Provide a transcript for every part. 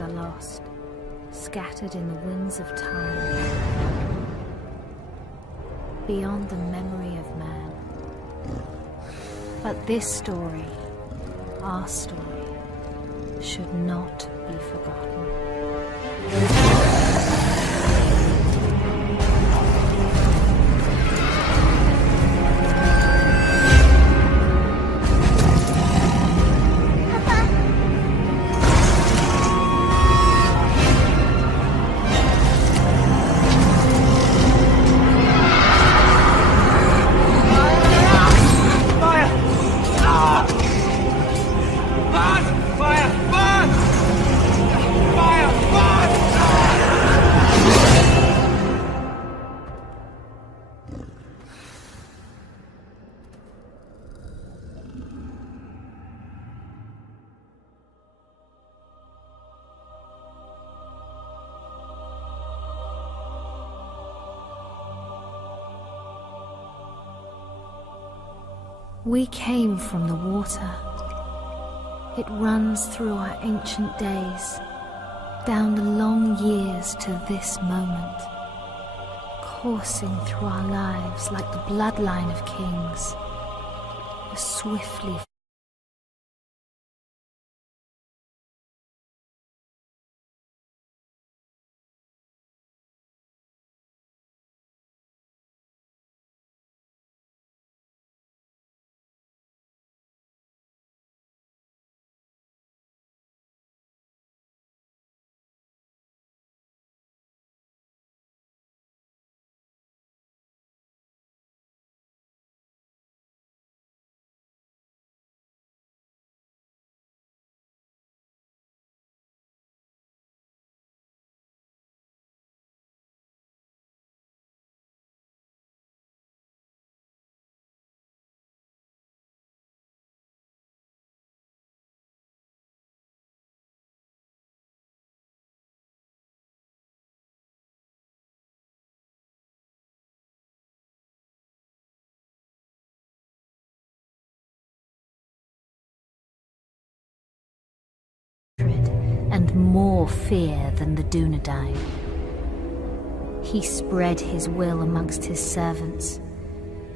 past are lost, scattered in the winds of time, beyond the memory of man. But this story, our story, should not be forgotten. We came from the water. It runs through our ancient days, down the long years to this moment, coursing through our lives like the bloodline of kings, swiftly and more fear than the Dunedain. He spread his will amongst his servants,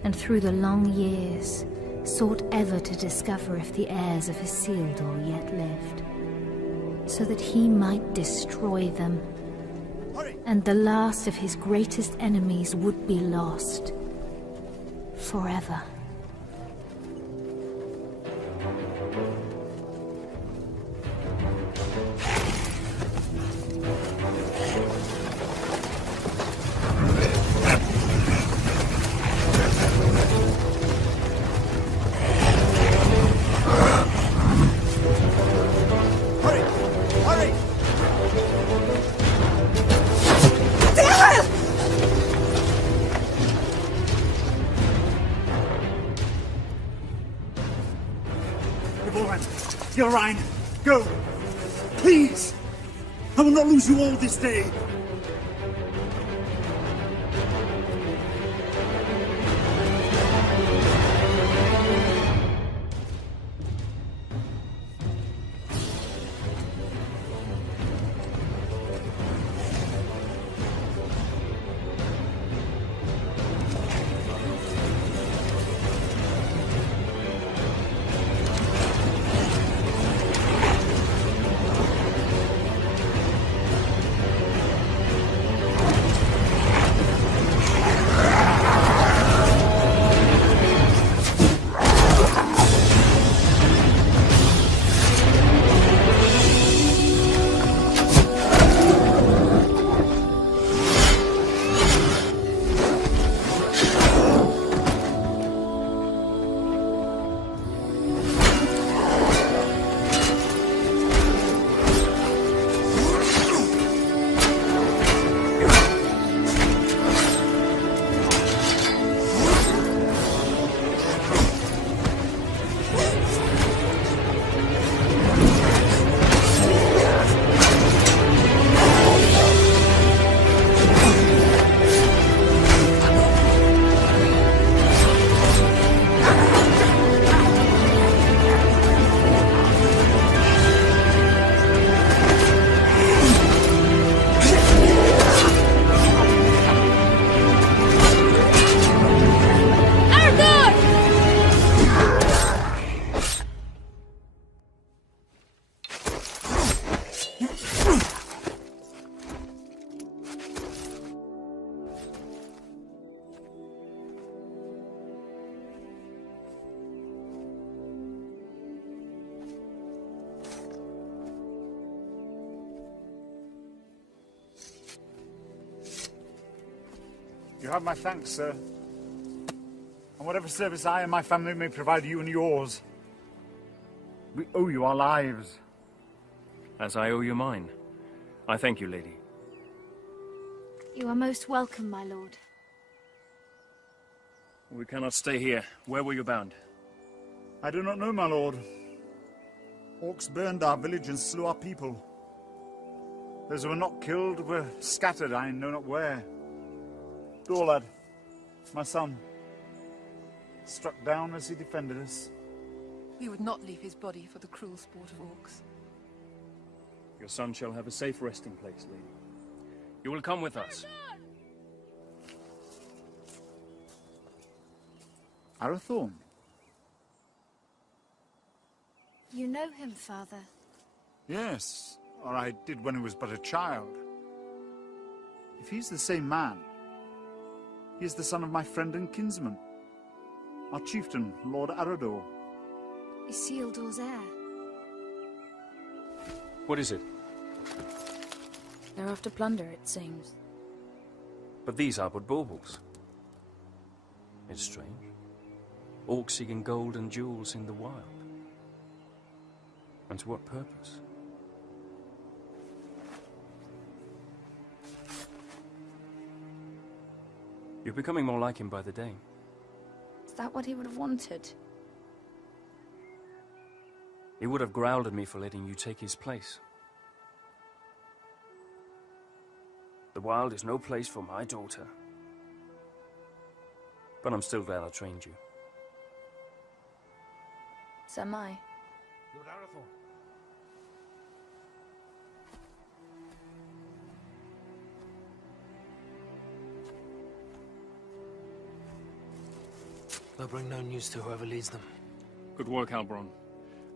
and through the long years sought ever to discover if the heirs of Isildur yet lived, so that he might destroy them, and the last of his greatest enemies would be lost forever. Geraint, go! Please! I will not lose you all this day! You have my thanks, sir. And whatever service I and my family may provide you and yours, we owe you our lives. As I owe you mine. I thank you, lady. You are most welcome, my lord. We cannot stay here. Where were you bound? I do not know, my lord. Orcs burned our village and slew our people. Those who were not killed were scattered, I know not where. Dorlad, my son, struck down as he defended us. We would not leave his body for the cruel sport of orcs. Your son shall have a safe resting place, lady. You will come with us. Arathorn? You know him, father? Yes, or I did when he was but a child. If he's the same man, he is the son of my friend and kinsman, our chieftain, Lord Arador. Isildur's heir. What is it? They're after plunder, it seems. But these are but baubles. It's strange. Orcs seeking gold and jewels in the wild. And to what purpose? You're becoming more like him by the day. Is that what he would have wanted? He would have growled at me for letting you take his place. The wild is no place for my daughter. But I'm still glad I trained you. So am I. Lord Arathorn. They'll bring no news to whoever leads them. Good work, Halbron.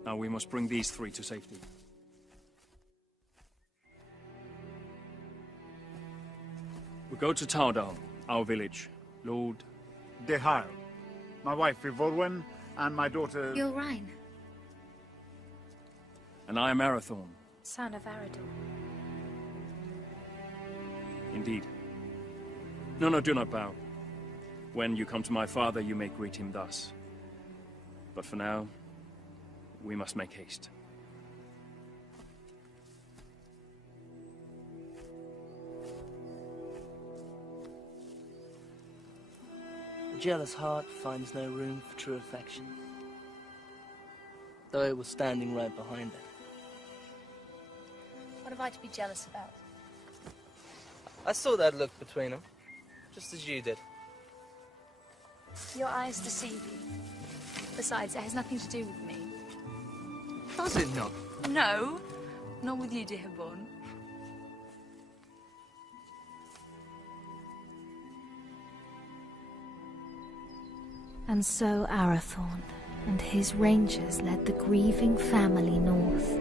Now we must bring these three to safety. We go to Tardal, our village. Lord... Dehail, my wife Ivorwen, and my daughter... Gilrain, And I am Arathorn. son of Arador. Indeed. No, do not bow. When you come to my father, you may greet him thus. But for now, we must make haste. A jealous heart finds no room for true affection, though it was standing right behind it. What have I to be jealous about? I saw that look between them, just as you did. Your eyes deceive you. Besides, it has nothing to do with me. Does it not? No, not with you, Dehaborn. And so Arathorn and his rangers led the grieving family north,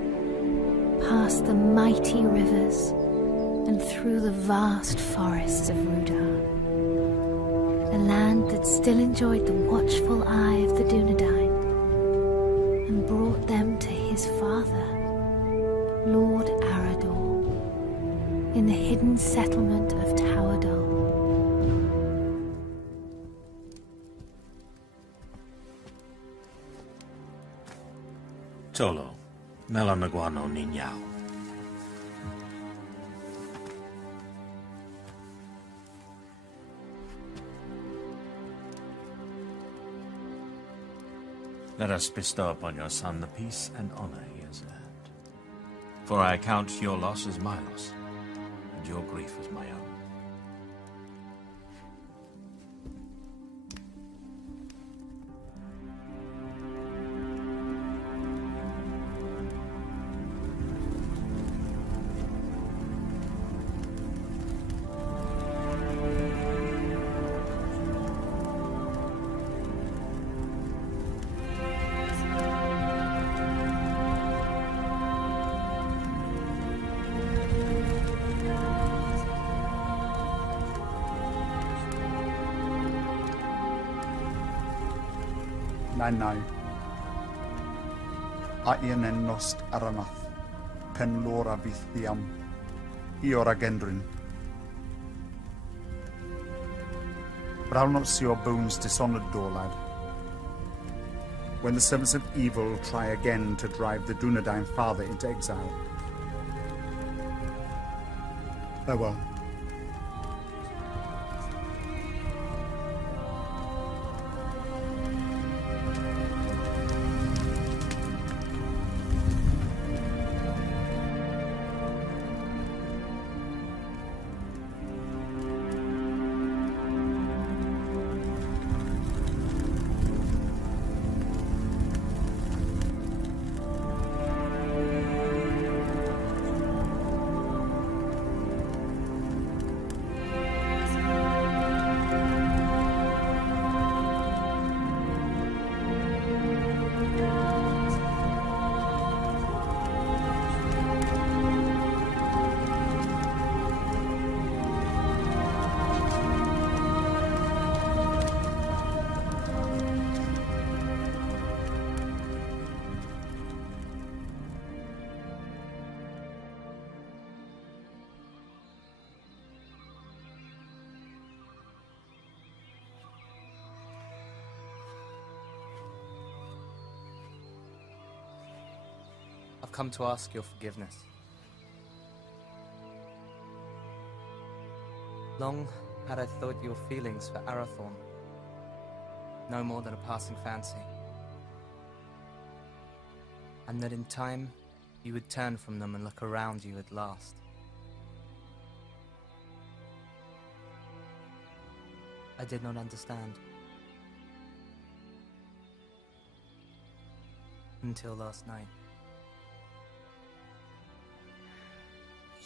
past the mighty rivers and through the vast forests of Rudar, a land that still enjoyed the watchful eye of the Dunedain, and brought them to his father, Lord Arador, in the hidden settlement of Towerdal. Tolo, Melanaguano Niñao. Let us bestow upon your son the peace and honor he has earned. For I account your loss as my loss, and your grief as my own. Nai. Aien en nost aranath, pen lora vithiam, iora gendrin. But I'll not see your bones dishonoured, Dorlad. When the servants of evil try again to drive the Dunedain father into exile. Farewell. I've come to ask your forgiveness. Long had I thought your feelings for Arathorn no more than a passing fancy, and that in time you would turn from them and look around you at last. I did not understand. Until last night.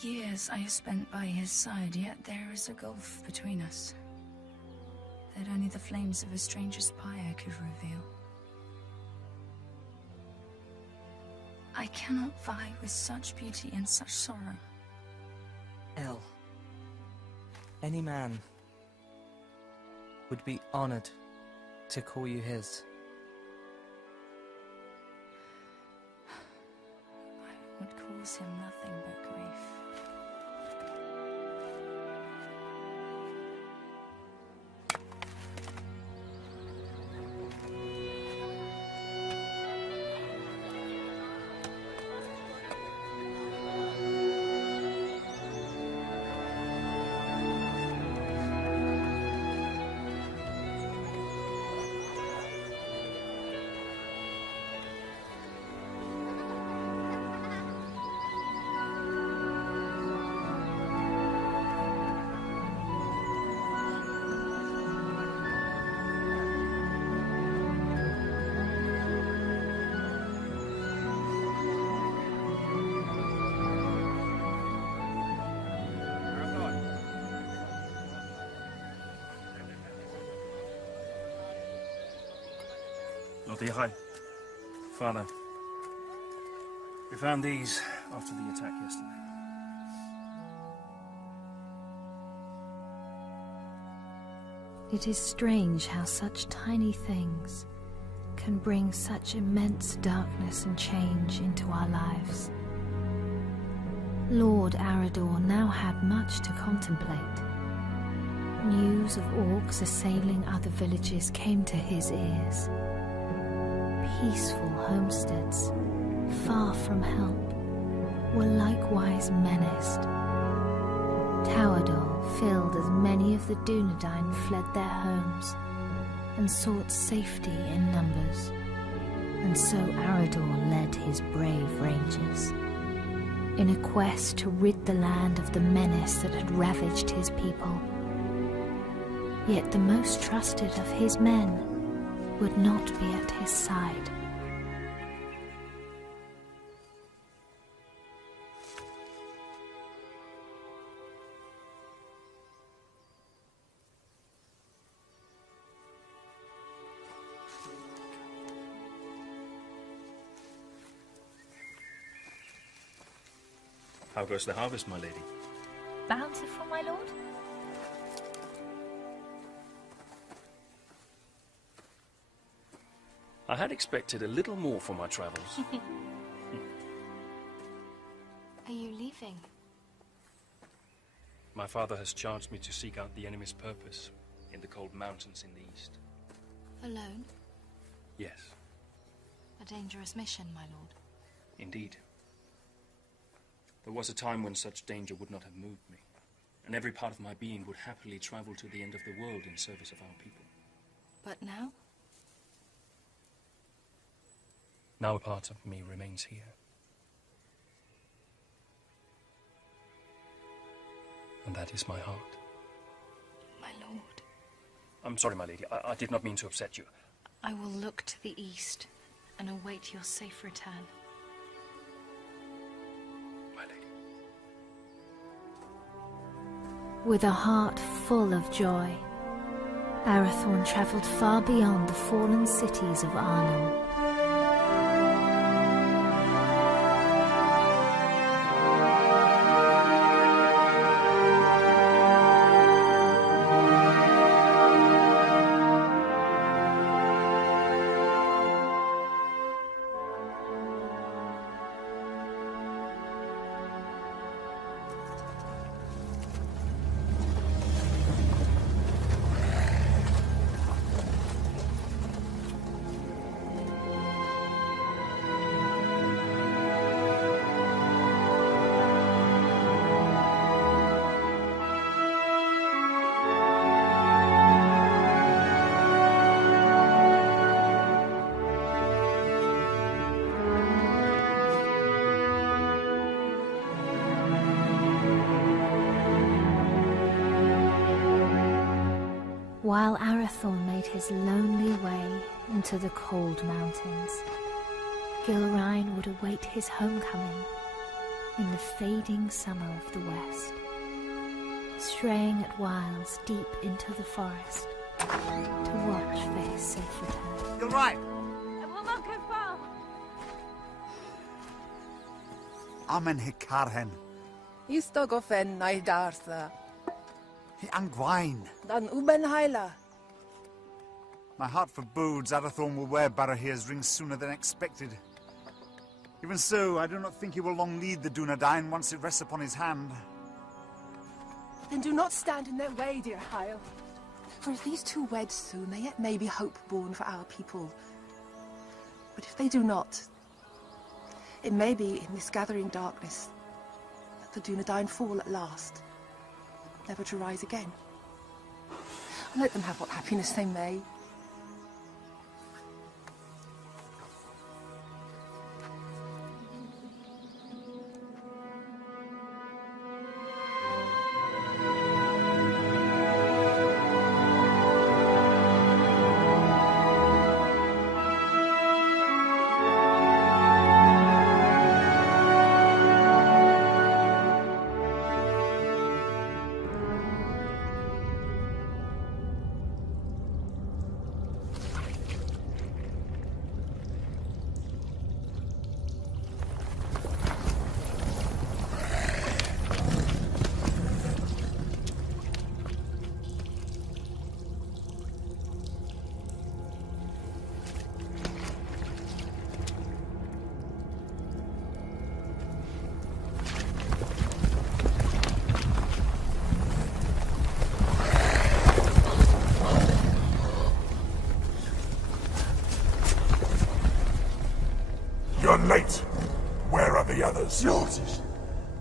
Years I have spent by his side, yet there is a gulf between us that only the flames of a stranger's pyre could reveal. I cannot vie with such beauty and such sorrow. El, any man would be honored to call you his. I would cause him nothing but grief. Lord Ihai. Father, we found these after the attack yesterday. It is strange how such tiny things can bring such immense darkness and change into our lives. Lord Arador now had much to contemplate. News of orcs assailing other villages came to his ears. Peaceful homesteads, far from help, were likewise menaced. Towador filled as many of the Dunedain fled their homes and sought safety in numbers, and so Arador led his brave rangers in a quest to rid the land of the menace that had ravaged his people. Yet the most trusted of his men would not be at his side. How goes the harvest, my lady? Bountiful, my lord? I had expected a little more for my travels. Are you leaving? My father has charged me to seek out the enemy's purpose in the cold mountains in the east. Alone? Yes, A dangerous mission, my lord. indeed. There was a time when such danger would not have moved me, and every part of my being would happily travel to the end of the world in service of our people. But now? Now a part of me remains here. And that is my heart. My lord. I'm sorry, my lady. I did not mean to upset you. I will look to the east and await your safe return. My lady. With a heart full of joy, Arathorn travelled far beyond the fallen cities of Arnor. While Arathorn made his lonely way into the cold mountains, Gilrain would await his homecoming in the fading summer of the west, straying at whiles deep into the forest to watch for his safe return. You're right. I will not go far. Amen hikarhen. Istogofen naidartha. Hi angwain. Dan uben haila. My heart forebodes Arathorn will wear Barahir's ring sooner than expected. Even so, I do not think he will long need the Dunedain once it rests upon his hand. Then do not stand in their way, dear Hyle. For if these two wed soon, there yet may be hope born for our people. But if they do not, it may be in this gathering darkness that the Dunedain fall at last, never to rise again. And let them have what happiness they may. You're late. Where are the others? Slaughtered.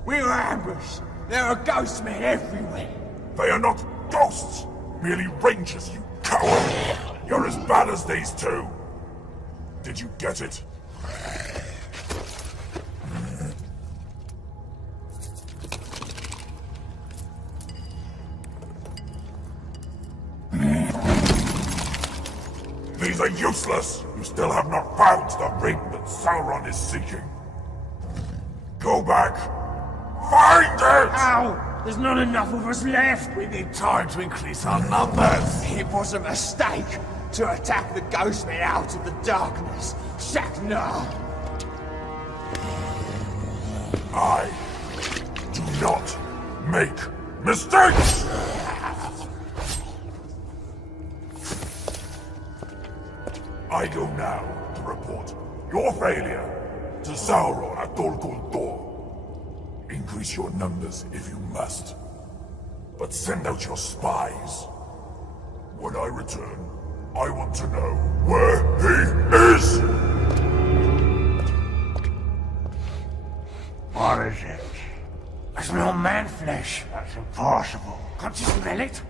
We were ambushed. There are ghost men everywhere. They are not ghosts, merely rangers, you coward! You're as bad as these two. Did you get it? These are useless! You still have not found the ring that Sauron is seeking. Go back. Find it! Ow! There's not enough of us left! We need time to increase our numbers. It was a mistake to attack the ghost men out of the darkness. Shaknar! I do not make mistakes! I go now to report your failure to Sauron at Dol Guldur. Increase your numbers if you must, but send out your spies. When I return, I want to know where he is! What is it? I smell man flesh. That's impossible. Can't you smell it?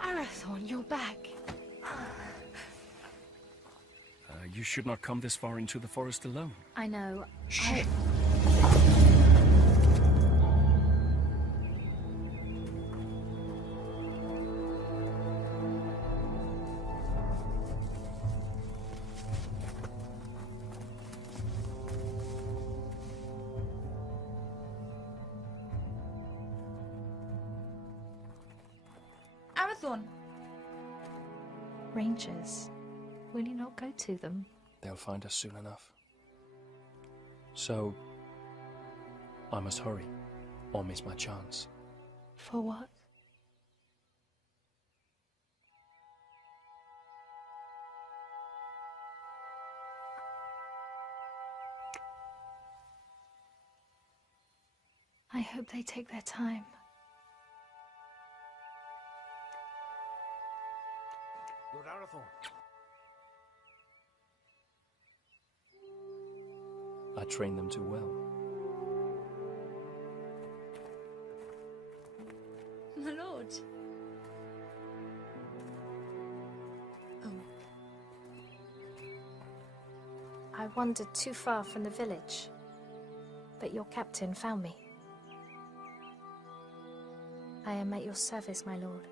Arathorn, you're back. You should not come this far into the forest alone. I know. Arathorn! Rangers, will you not go to them? They'll find us soon enough. So, I must hurry, or miss my chance. For what? I hope they take their time. Lord Arathorn. I trained them too well. My lord. Oh. I wandered too far from the village, but your captain found me. I am at your service, my lord.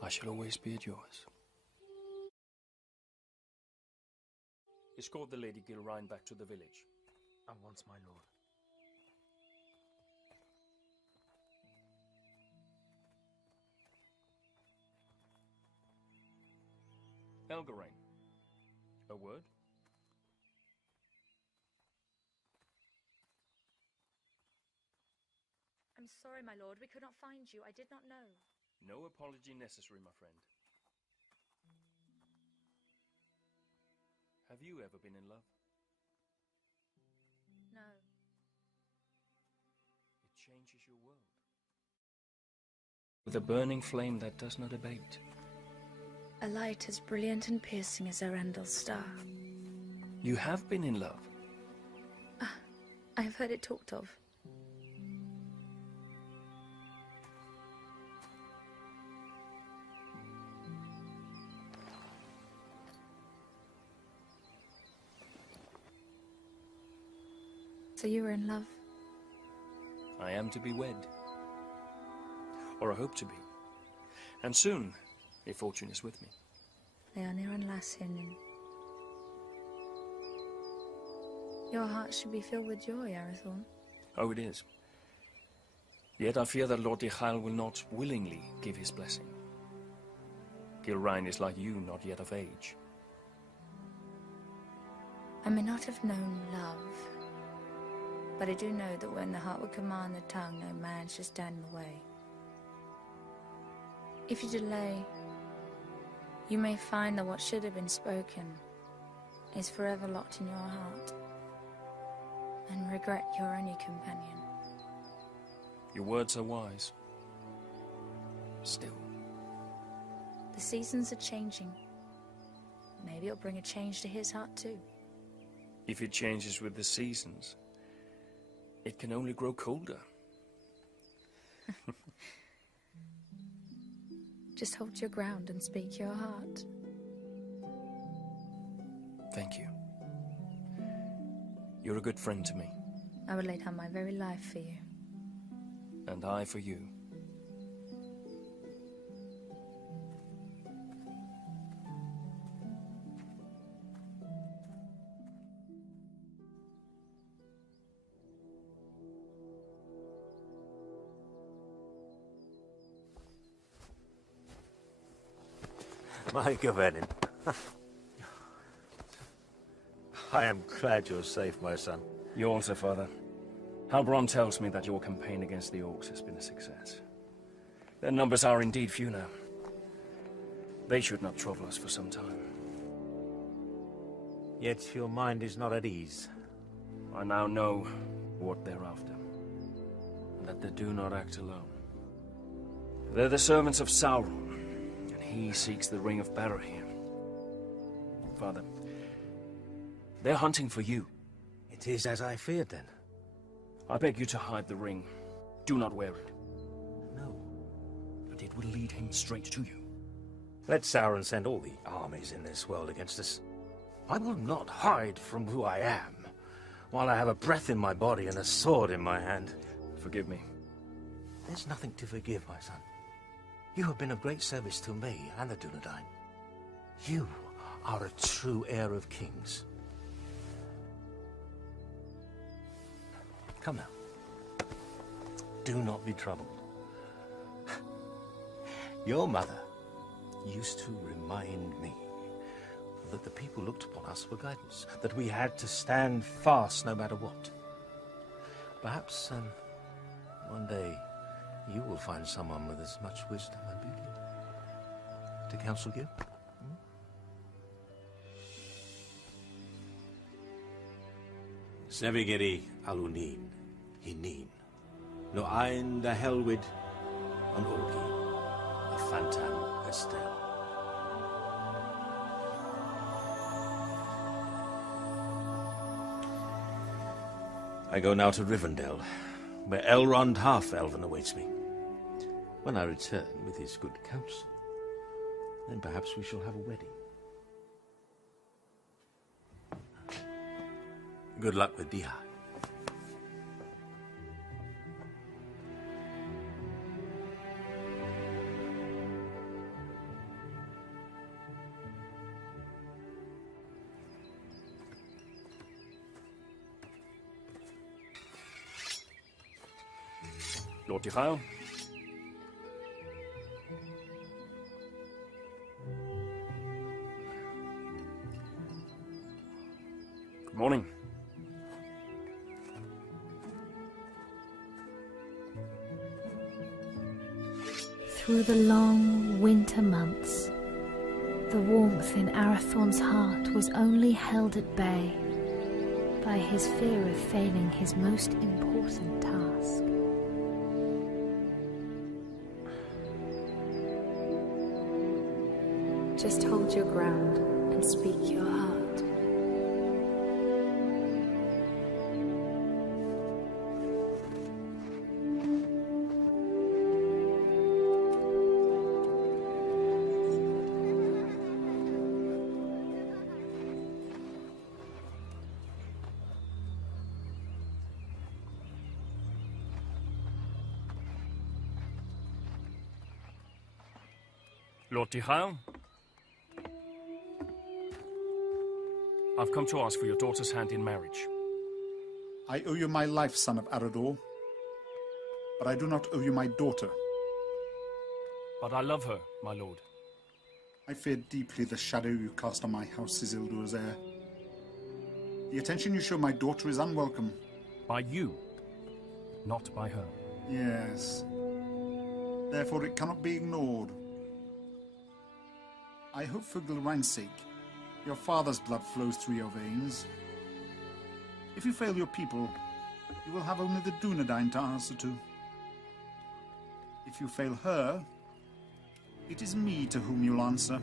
I shall always be at yours. Escort the Lady Gilrain back to the village. At once, my lord. Elgarain, a word? I'm sorry, my lord. We could not find you. I did not know. No apology necessary, my friend. Have you ever been in love? No. It changes your world. With a burning flame that does not abate. A light as brilliant and piercing as Erendel's star. You have been in love. I have heard it talked of. So you were in love? I am to be wed. Or I hope to be. And soon, if fortune is with me. Leonir and Lassinin. Your heart should be filled with joy, Arathorn. Oh, it is. Yet I fear that Lord Dichael will not willingly give his blessing. Gilrain is like you, not yet of age. I may not have known love, but I do know that when the heart would command the tongue, no man should stand in the way. If you delay, you may find that what should have been spoken is forever locked in your heart, and regret your only companion. Your words are wise. Still. The seasons are changing. Maybe it'll bring a change to his heart too. If it changes with the seasons, it can only grow colder. Just hold your ground and speak your heart. Thank you. You're a good friend to me. I would lay down my very life for you. And I for you. My Gawain. I am glad you're safe, my son. You also, Father. Halbrand tells me that your campaign against the Orcs has been a success. Their numbers are indeed few now. They should not trouble us for some time. Yet your mind is not at ease. I now know what they're after, and that they do not act alone. They're the servants of Sauron, and he seeks the Ring of Barahir. Father, they're hunting for you. It is as I feared, then. I beg you to hide the ring. Do not wear it. No. But it will lead him straight to you. Let Sauron send all the armies in this world against us. I will not hide from who I am, while I have a breath in my body and a sword in my hand. Forgive me. There's nothing to forgive, my son. You have been of great service to me and the Dunedain. You are a true heir of kings. Come now. Do not be troubled. Your mother used to remind me that the people looked upon us for guidance, that we had to stand fast no matter what. Perhaps one day you will find someone with as much wisdom and beauty to counsel you. Snevigeri alunin, hinin, no ein da helwid, an orgi, a fantan estel. I go now to Rivendell, where Elrond Half-Elven awaits me. When I return with his good counsel, then perhaps we shall have a wedding. Good luck with Dihad. Lord Dihal. Good morning. Through the long winter months, the warmth in Arathorn's heart was only held at bay by his fear of failing his most important task. Just hold your ground and speak your heart. Lord Dihal? I've come to ask for your daughter's hand in marriage. I owe you my life, son of Arador. But I do not owe you my daughter. But I love her, my lord. I fear deeply the shadow you cast on my house, Isildur's heir. The attention you show my daughter is unwelcome. By you, not by her. Yes. Therefore it cannot be ignored. I hope for Gilrain's sake, your father's blood flows through your veins. If you fail your people, you will have only the Dunedain to answer to. If you fail her, it is me to whom you'll answer.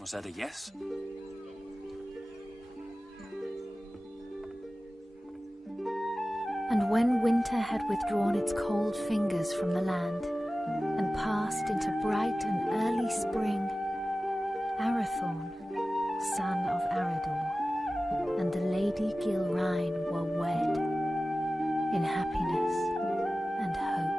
Was that a yes? And when winter had withdrawn its cold fingers from the land and passed into bright and early spring, Arathorn, son of Arador, and the Lady Gilrain were wed in happiness and hope.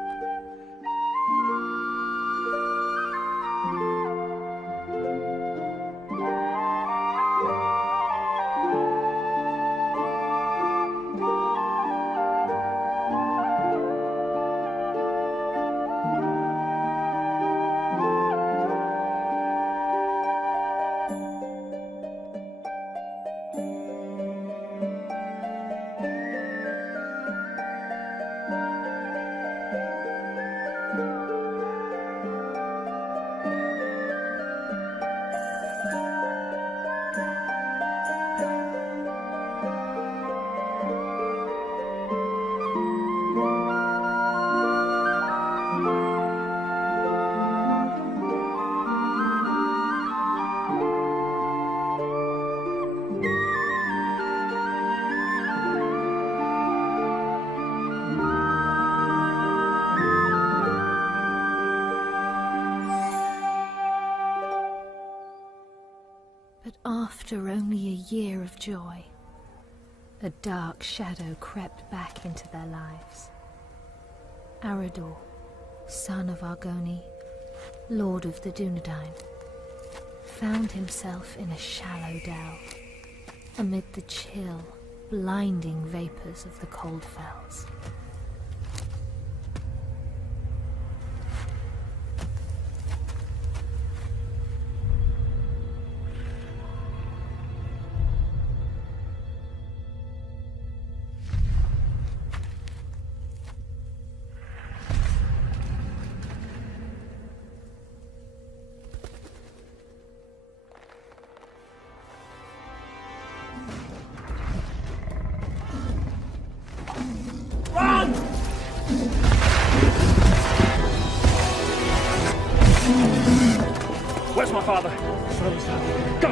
After only a year of joy, a dark shadow crept back into their lives. Arador, son of Argoni, lord of the Dunedain, found himself in a shallow dell, amid the chill, blinding vapors of the cold fells. Where's my father? Go!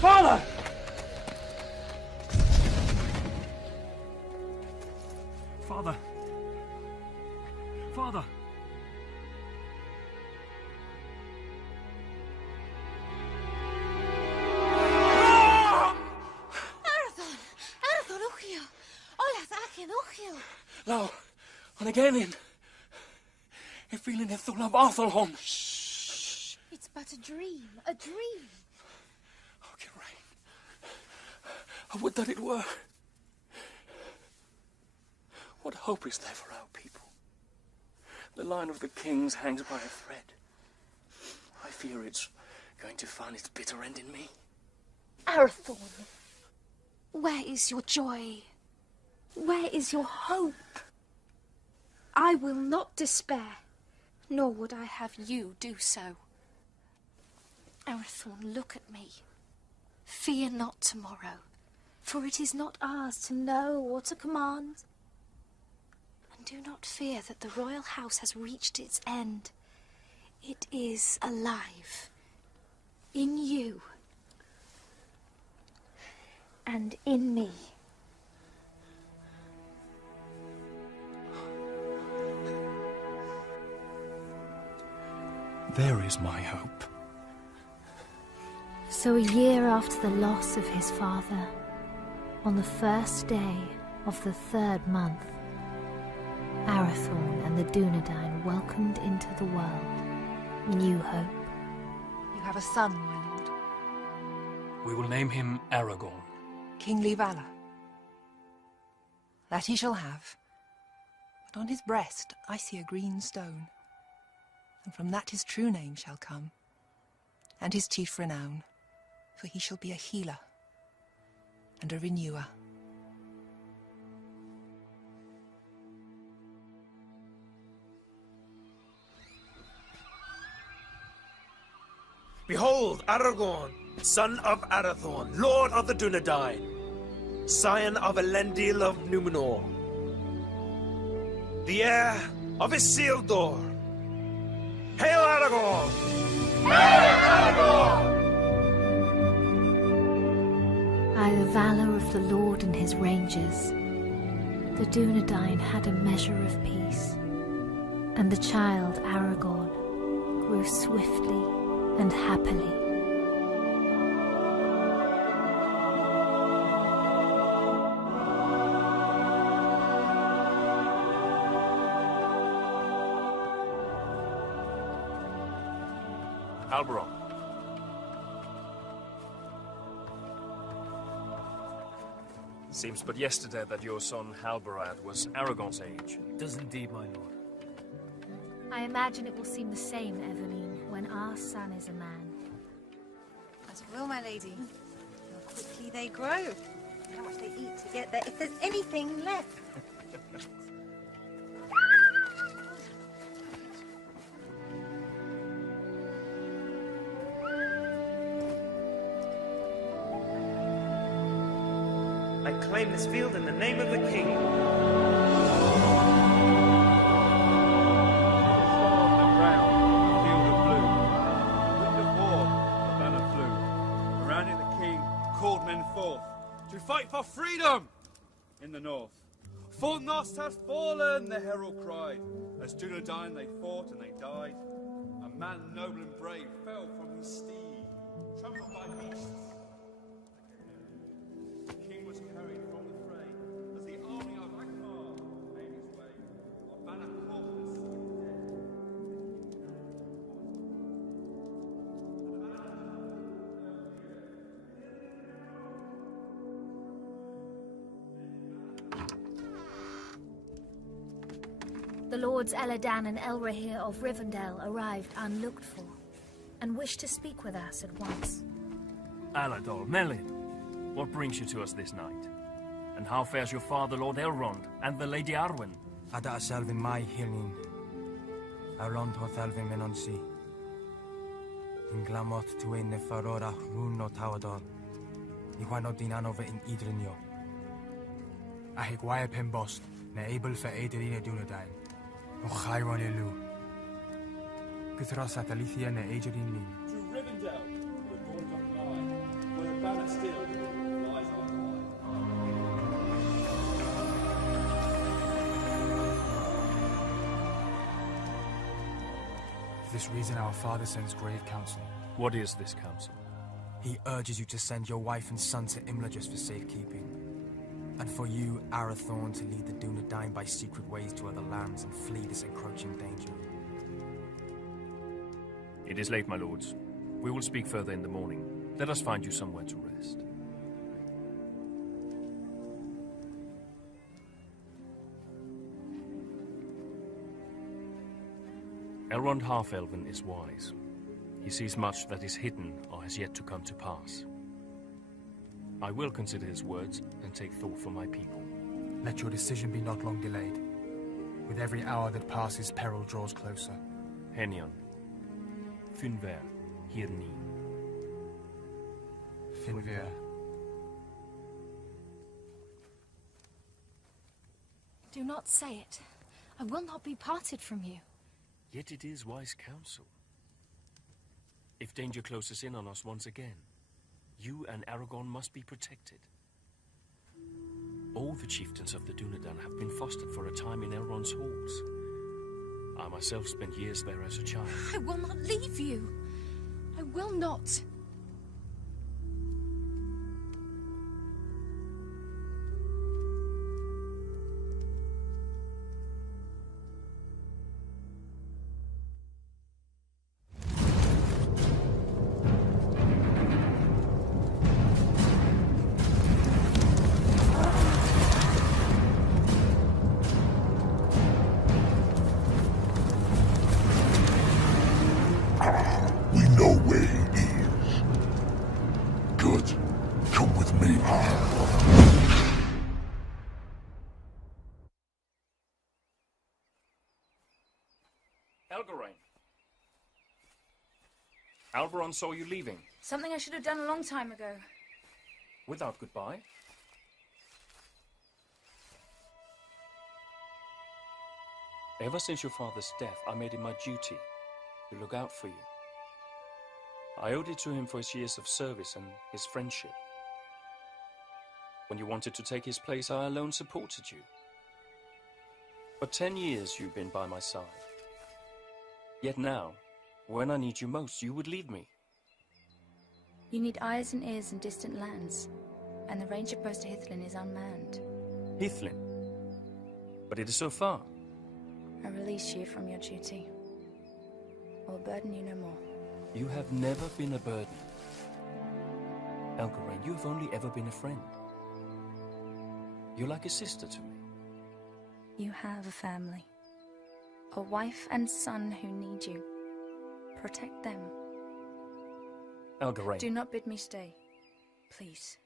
Father! Father! Father! Arathon, Uxio! Olas Achen, Uxio! Lau, on Agalien. I feel in Ithul of Arthelholm. It's but a dream, a dream. I would that it were. What hope is there for our people? The line of the kings hangs by a thread. I fear it's going to find its bitter end in me. Arathorn, where is your joy? Where is your hope? I will not despair, nor would I have you do so. Arathorn, look at me. Fear not tomorrow, for it is not ours to know or to command. And do not fear that the royal house has reached its end. It is alive. In you. And in me. There is my hope. So a year after the loss of his father, on the first day of the 3rd month, Arathorn and the Dunedain welcomed into the world new hope. You have a son, my lord. We will name him Aragorn. Kingly valor. That he shall have. But on his breast I see a green stone. And from that his true name shall come, and his chief renown, for he shall be a healer and a renewer. Behold, Aragorn, son of Arathorn, lord of the Dunedain, scion of Elendil of Numenor, the heir of Isildur. Hail Aragorn! Hail Aragorn! By the valor of the Lord and his rangers, the Dunedain had a measure of peace, and the child Aragorn grew swiftly and happily. Halberon. Seems but yesterday that your son Halberad was Aragorn's age. It does indeed, my lord. I imagine it will seem the same, Eveline, when our son is a man. As it will, my lady. How quickly they grow. How much they eat to get there, if there's anything left. reclaim this field in the name of the king. Fight for freedom in the north. Fornost has fallen, the herald cried. As Dunedain they fought and they died. A man noble and brave fell from his steed, trampled by beasts. The king was carried from the fray as the army of Akbar made its way. Our banner corpus in death. The Lords Eladan and Elrahir of Rivendell arrived unlooked for, and wished to speak with us at once. Alador, Melin, what brings you to us this night? And how fares your father, Lord Elrond, and the Lady Arwen? Ada Selvin mai hilnin. Elrond hoth Elvin menonsi. In glamot tuin ne farora rún no tawador. Iwano dinanove in idrinio. Ahigwaya pembost, ne able for Aederine Dunedain. O Chiron Elu. Guthros at Alithia ne Aederine Lin. To Rivendell, the dawn doth lie, where the banner still lies on For this reason our father sends grave counsel. What is this counsel? He urges you to send your wife and son to Imladris for safekeeping. And for you, Arathorn, to lead the Dunedain by secret ways to other lands and flee this encroaching danger. It is late, my lords. We will speak further in the morning. Let us find you somewhere to rest. Elrond Half-Elven is wise. He sees much that is hidden or has yet to come to pass. I will consider his words and take thought for my people. Let your decision be not long delayed. With every hour that passes, peril draws closer. Henyon. Finver. Hirni. Finver. Do not say it. I will not be parted from you. Yet it is wise counsel. If danger closes in on us once again, you and Aragorn must be protected. All the chieftains of the Dunedain have been fostered for a time in Elrond's halls. I myself spent years there as a child. I will not leave you. I will not. We know where he is. Good. Come with me. Elgarain. Alberon saw you leaving. Something I should have done a long time ago. Without goodbye? Ever since your father's death, I made it my duty to look out for you. I owed it to him for his years of service and his friendship. When you wanted to take his place, I alone supported you. For 10 years you've been by my side. Yet now, when I need you most, you would leave me. You need eyes and ears in distant lands, and the ranger post to Hithlin is unmanned. Hithlin? But it is so far. I release you from your duty. I will burden you no more. You have never been a burden. Elgarain, you have only ever been a friend. You're like a sister to me. You have a family. A wife and son who need you. Protect them. Elgarain. Do not bid me stay. Please.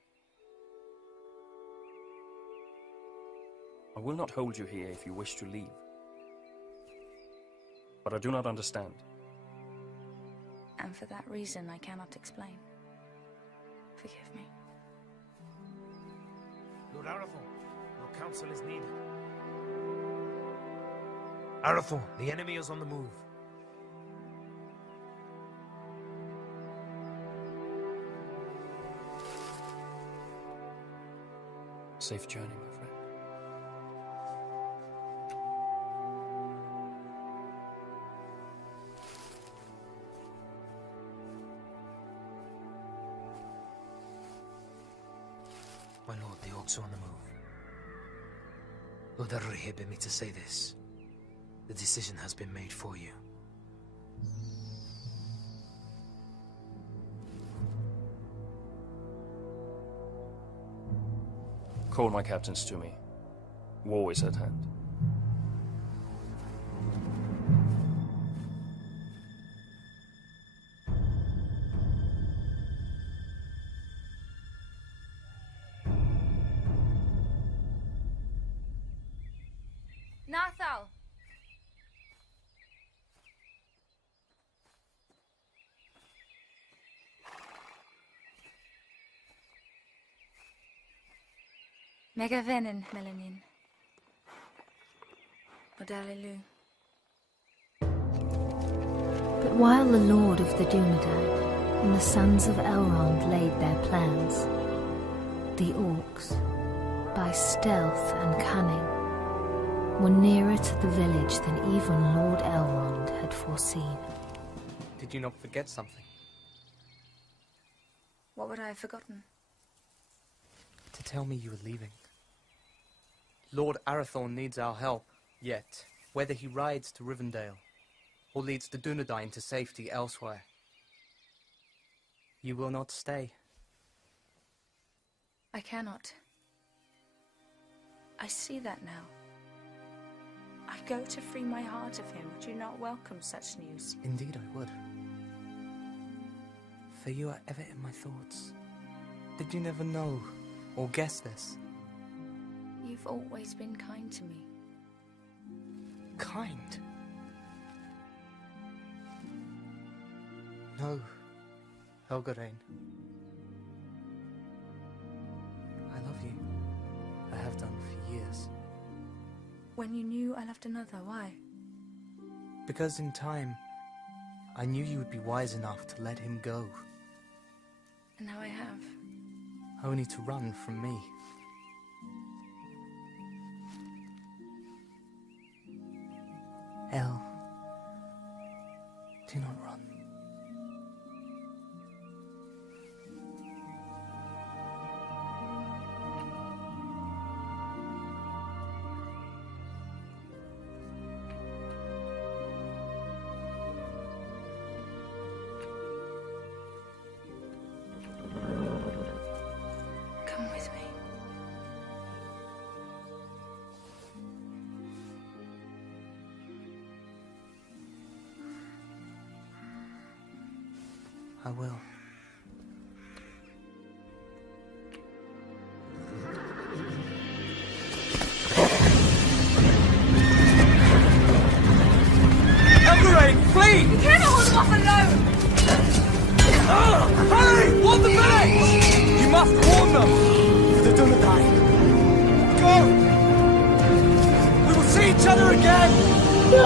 I will not hold you here if you wish to leave. But I do not understand. And for that reason, I cannot explain. Forgive me. Lord Arathorn, your counsel is needed. Arathorn, the enemy is on the move. Safe journey, my friend. My lord, the orcs are on the move. Lord Aruri bid me to say this. The decision has been made for you. Call my captains to me. War is at hand. Nathal! Megavenin, Melanin. Odalilu. But while the Lord of the Dunedain and the sons of Elrond laid their plans, the orcs, by stealth and cunning, were nearer to the village than even Lord Elrond had foreseen. Did you not forget something? What would I have forgotten? To tell me you were leaving. Lord Arathorn needs our help, yet, whether he rides to Rivendell, or leads the Dunedain to safety elsewhere, you will not stay. I cannot. I see that now. I go to free my heart of him. Would you not welcome such news? Indeed I would. For you are ever in my thoughts. Did you never know or guess this? You've always been kind to me. Kind? No, Helgarain. I love you. I have done for years. When you knew I loved another, why? Because in time, I knew you would be wise enough to let him go. And now I have. Only to run from me. El, do not run. Come with me. I will. Elgarain, flee! You cannot hold them off alone! Hurry! Warn the village! You must warn them! The Dunedain. Go! We will see each other again! No!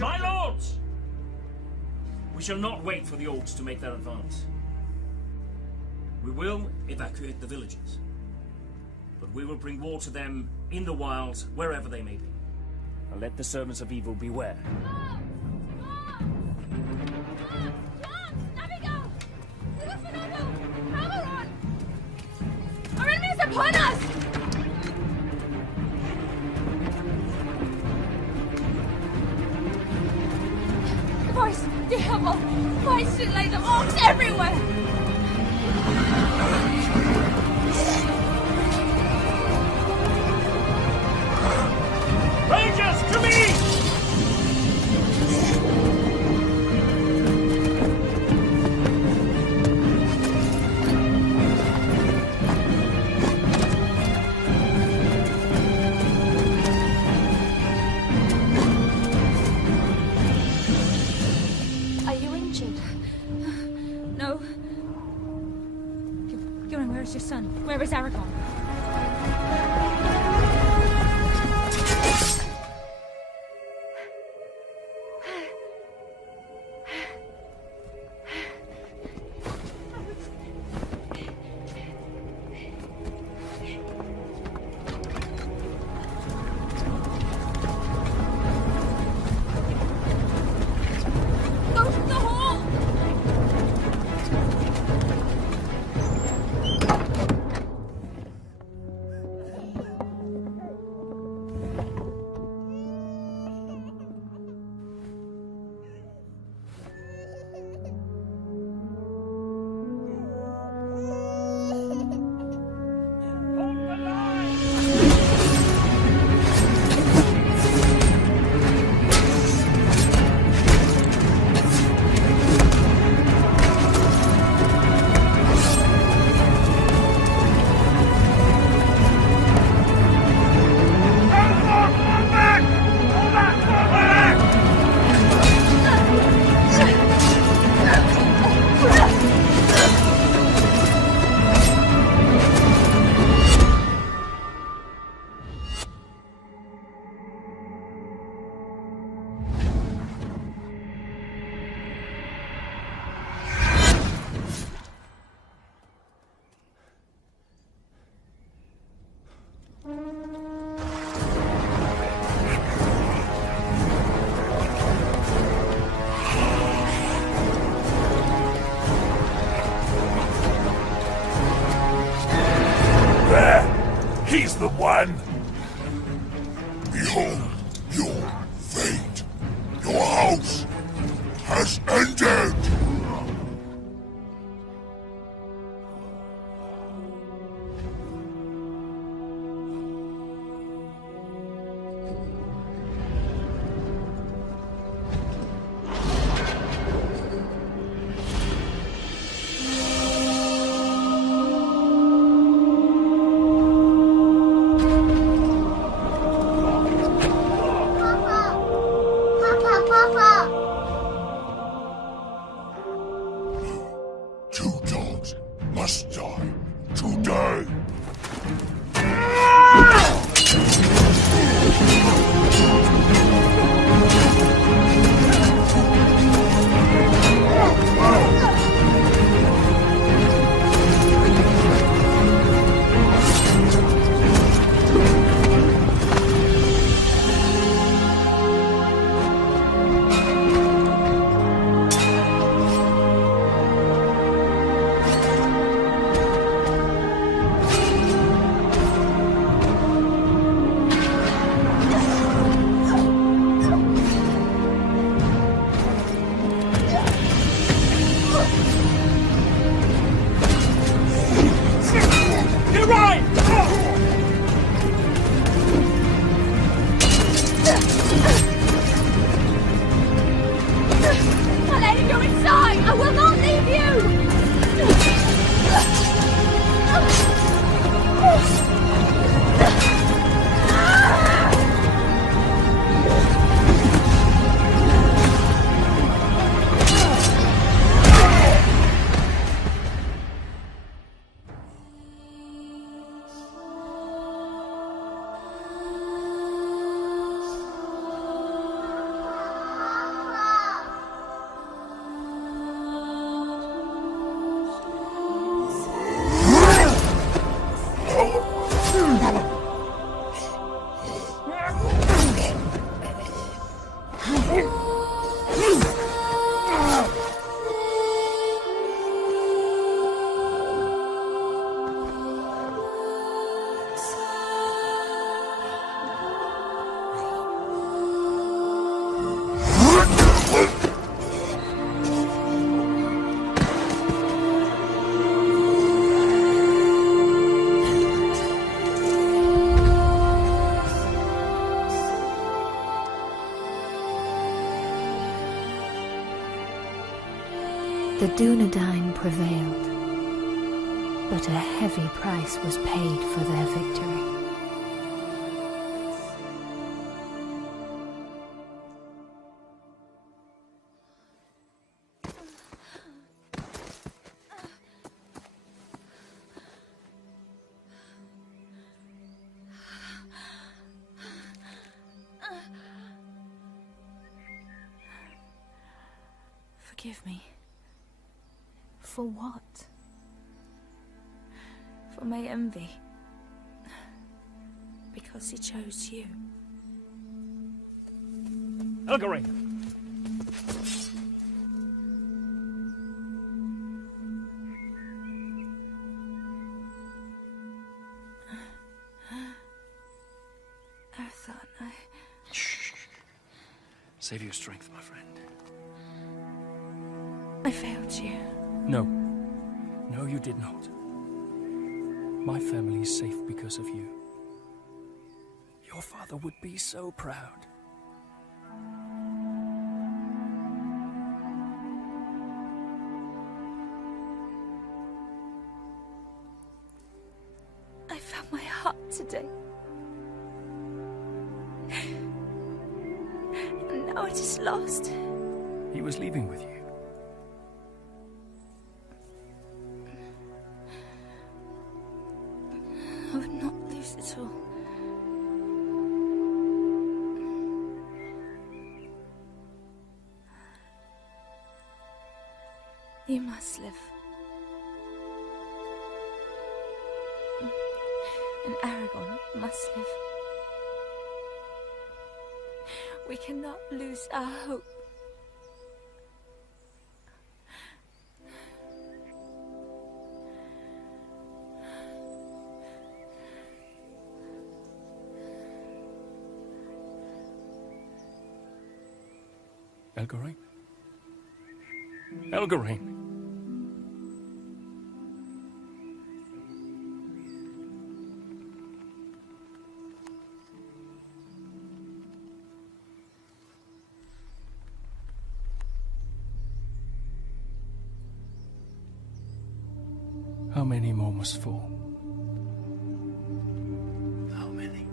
My lords! We shall not wait for the orcs to make their advance. We will evacuate the villages. But we will bring war to them in the wilds, wherever they may be. And let the servants of evil beware. Our enemy is upon us! Voice, the Hemel! Voice to lay the orcs everywhere! Rangers, to me! Euron, where is your son? Where is Aragorn? Go to the hall! He's the one! Behold your fate. Your house has ended! Two dogs must die today! You're right! My lady, you're inside! I will not leave you! The Dunedain prevailed, but a heavy price was paid for their victory. forgive me For what? for my envy. Because he chose you. Elgarine! Arathorn, Save your strength, my friend. I failed you. No. No, you did not. My family is safe because of you. Your father would be so proud. I found my heart today. And now it is lost. He was leaving with you. I would not lose it all. You must live. And Aragorn must live. We cannot lose our hope. Elgarine? Elgarine! How many more must fall? How many?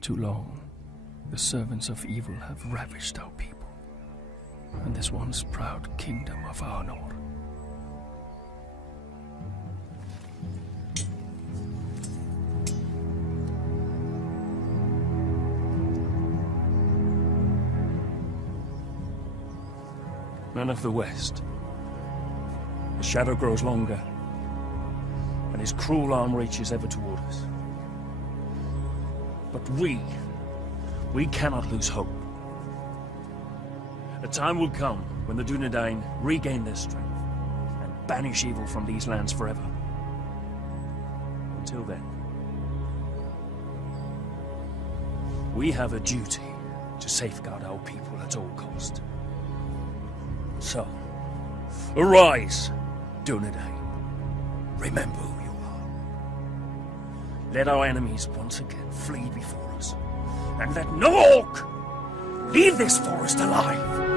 Too long. The servants of evil have ravished our people, and this once proud kingdom of Arnor. Men of the West, the shadow grows longer, and his cruel arm reaches ever toward us. But we cannot lose hope. A time will come when the Dunedain regain their strength and banish evil from these lands forever. Until then, we have a duty to safeguard our people at all cost. So, arise, Dunedain. Remember who you are. Let our enemies once again flee before us. And let no orc leave this forest alive!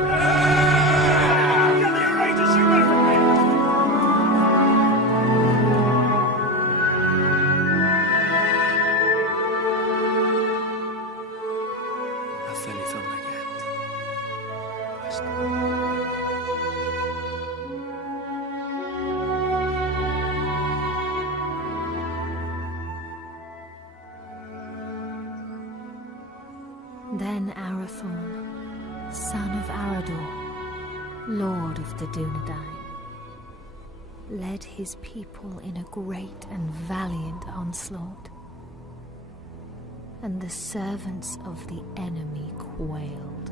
Then Arathorn, son of Arador, lord of the Dunedain, led his people in a great and valiant onslaught, and the servants of the enemy quailed.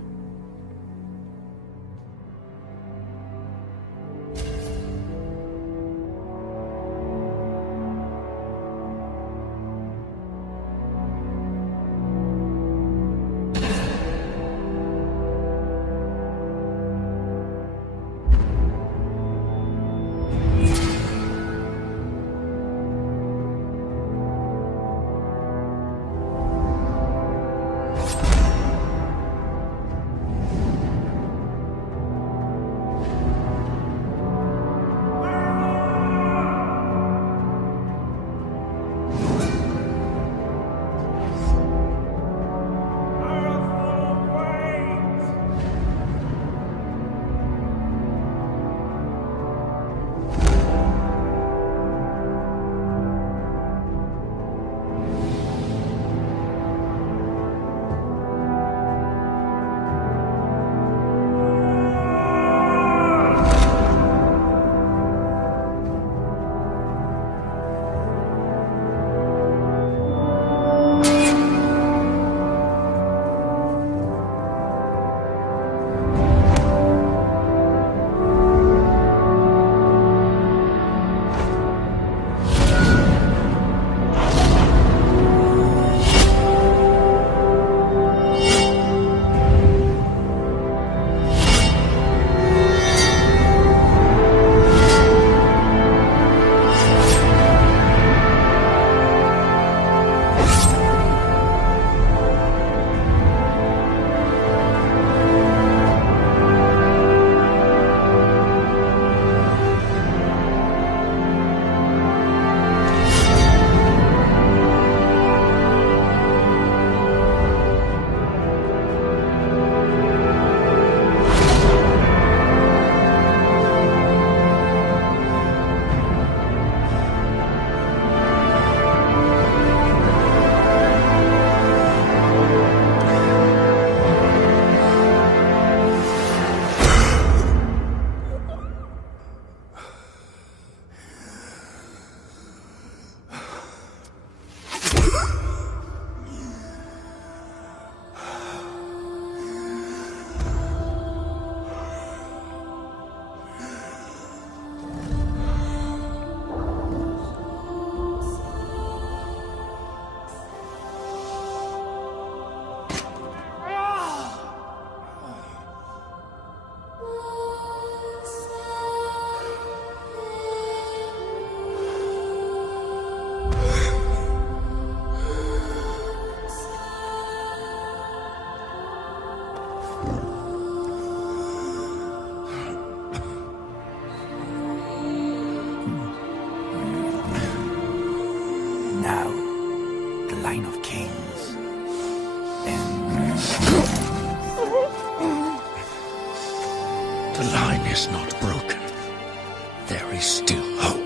there is still hope.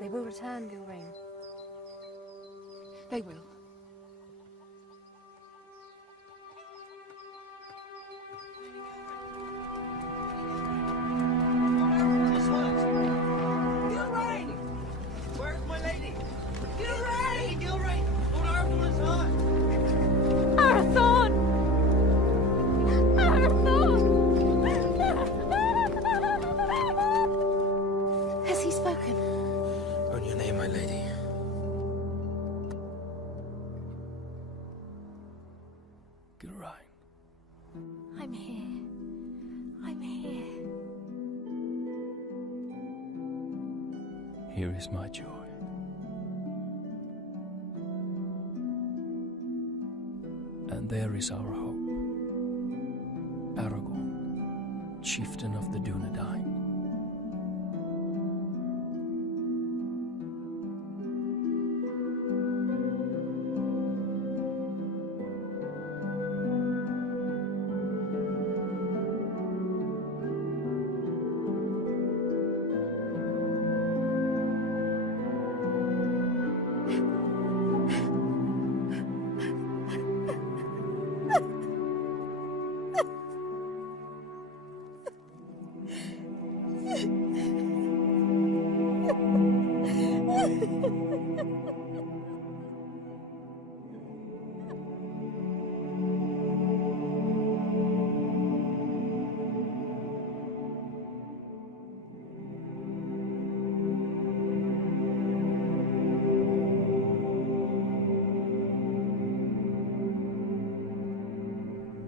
They will return, Gilrain. They will. Gilrain! Where's my lady? Gilrain! Gilrain! Lord Arathorn is hurt! Arathorn! Arathorn! Has he spoken? On your name, my lady. Gilrain. I'm here. I'm here. Here is my joy. And there is our hope. Aragorn, chieftain of the Dunedain.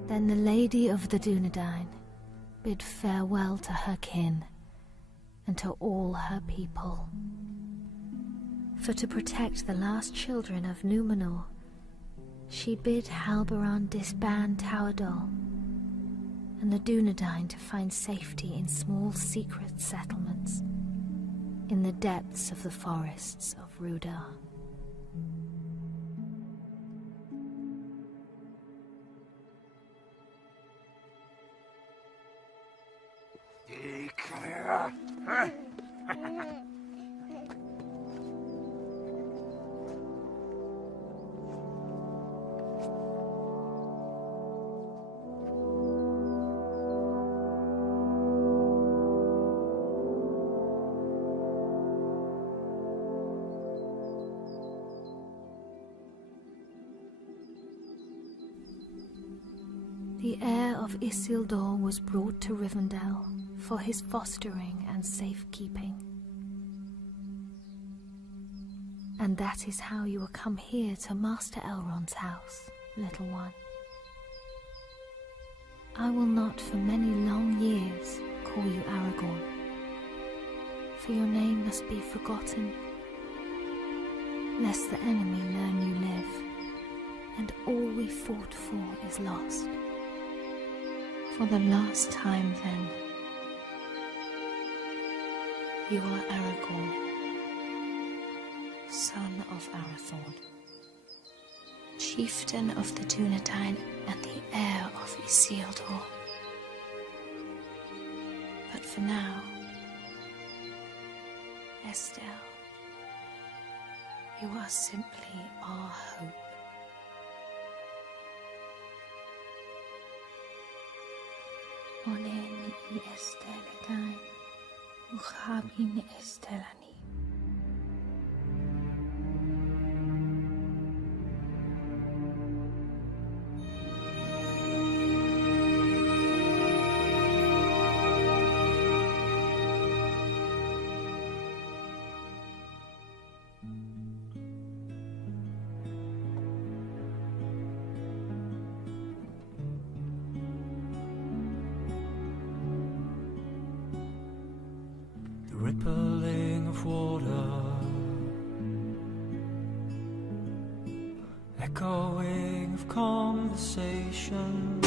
Then the Lady of the Dunedain bid farewell to her kin and to all her people. For to protect the last children of Númenor, she bid Halberon disband Tauadol and the Dunedain to find safety in small secret settlements in the depths of the forests of Rudar. The heir of Isildur was brought to Rivendell for his fostering and safekeeping. And that is how you will come here to Master Elrond's house, little one. I will not for many long years call you Aragorn, for your name must be forgotten, lest the enemy learn you live, and all we fought for is lost. For the last time, then, you are Aragorn, son of Arathorn, chieftain of the Dunedain and the heir of Isildur. But for now, Estelle, you are simply our hope. Olen I Estelle Uchabin Estellani. rippling of water, echoing of conversation.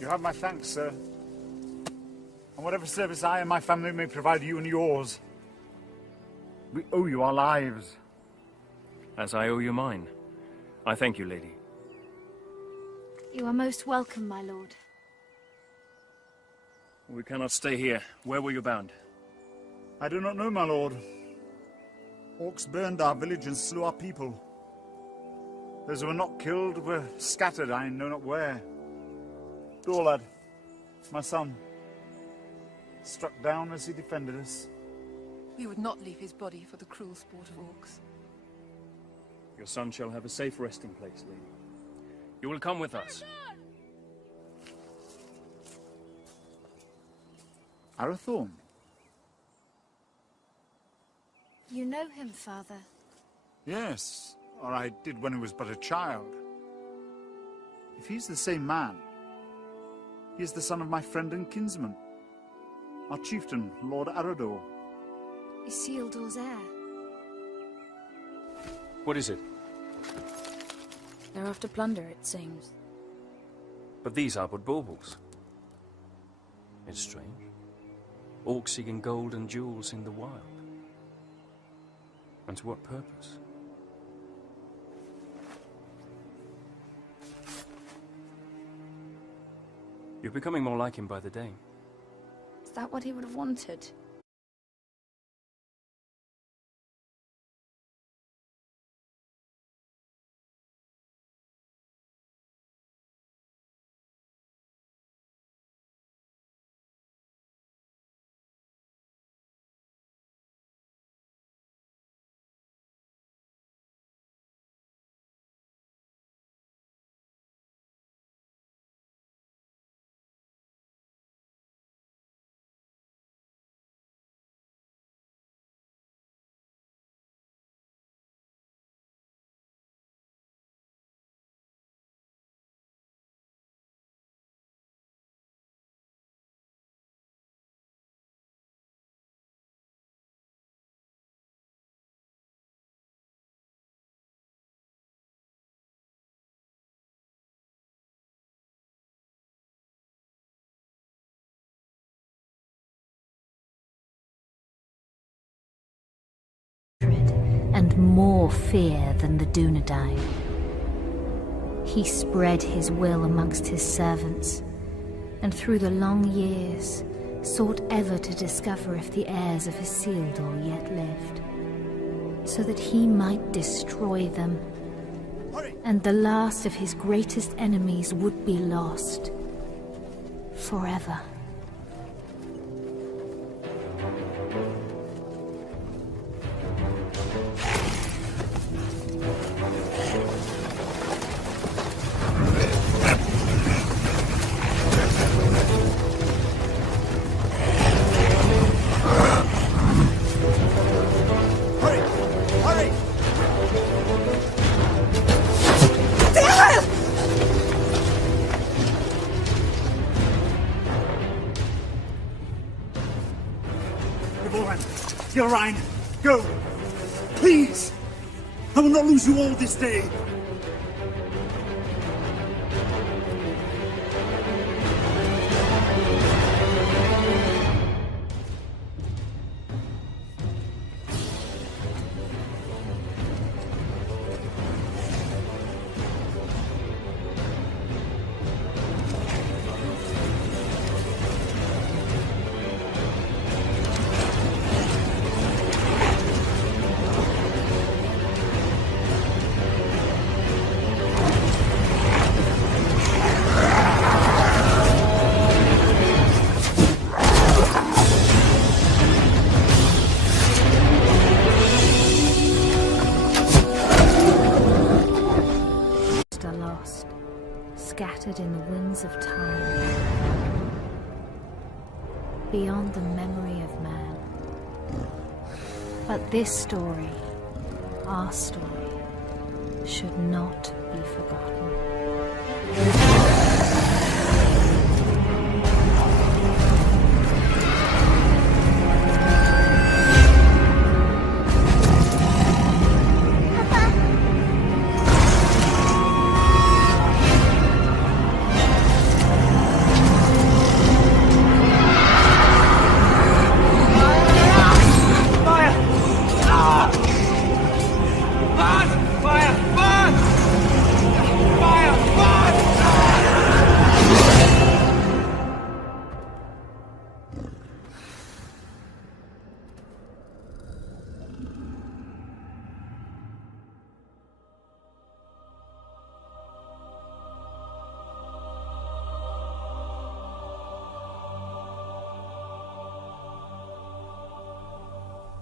You have my thanks, sir. And whatever service I and my family may provide you and yours, we owe you our lives. As I owe you mine. I thank you, lady. You are most welcome, my lord. We cannot stay here. Where were you bound? I do not know, my lord. Orcs burned our village and slew our people. Those who were not killed were scattered, I know not where. Dorlad, my son, struck down as he defended us. We would not leave his body for the cruel sport of orcs. Your son shall have a safe resting place, lady. You will come with us. Arathorn? You know him, father? Yes, or I did when he was but a child. If he's the same man, he is the son of my friend and kinsman, our chieftain, Lord Arador. Isildur's heir. What is it? They're after plunder, it seems. But these are but baubles. It's strange. Orcs seeking gold and jewels in the wild. And to what purpose? You're becoming more like him by the day. Is that what he would have wanted? And more fear than the Dunedain. He spread his will amongst his servants, and through the long years sought ever to discover if the heirs of Isildur yet lived, so that he might destroy them, and the last of his greatest enemies would be lost forever. beforehand. Gilrain, go! Please! I will not lose you all this day. Scattered in the winds of time, beyond the memory of man. But this story, our story, should not be forgotten.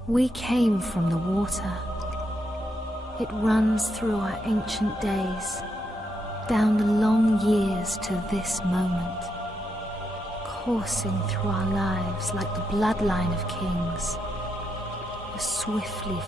We came from the water. It runs through our ancient days, down the long years to this moment, coursing through our lives like the bloodline of kings, a swiftly